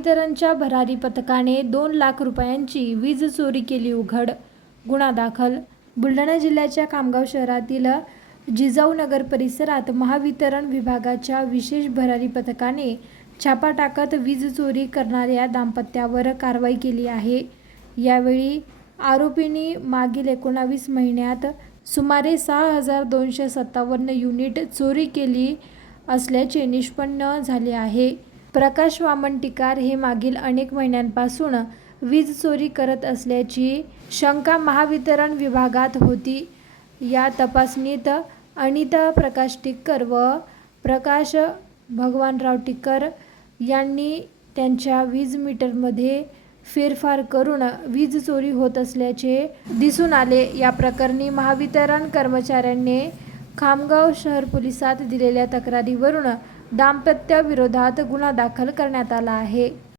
महावितरणच्या भरारी पथकाने 2 लाख रुपयांची वीज चोरी केली उघड, गुन्हा दाखल. बुलढाणा जिल्ह्याच्या खामगाव शहरातील जिजाऊ नगर परिसरात महावितरण विभागाच्या विशेष भरारी पथकाने छापा टाकत वीज चोरी करणाऱ्या दाम्पत्यावर कारवाई केली आहे. यावेळी आरोपींनी मागील 19 महिन्यात सुमारे 6,257 युनिट चोरी केली असल्याचे निष्पन्न झाले आहे. प्रकाश वामन टिकार हे मागील अनेक महिन्यांपासून वीज चोरी करत असल्याची शंका महावितरण विभागात होती. या तपासणीत अनिता प्रकाश टिक्कर व प्रकाश भगवानराव टिक्कर यांनी त्यांच्या वीज मीटरमध्ये फेरफार करून वीज चोरी होत असल्याचे दिसून आले. या प्रकरणी महावितरण कर्मचाऱ्यांनी खामगाव शहर पोलिसात दिलेल्या तक्रारीवरून दाम्पत्याविरोधात गुन्हा दाखल करण्यात आला आहे.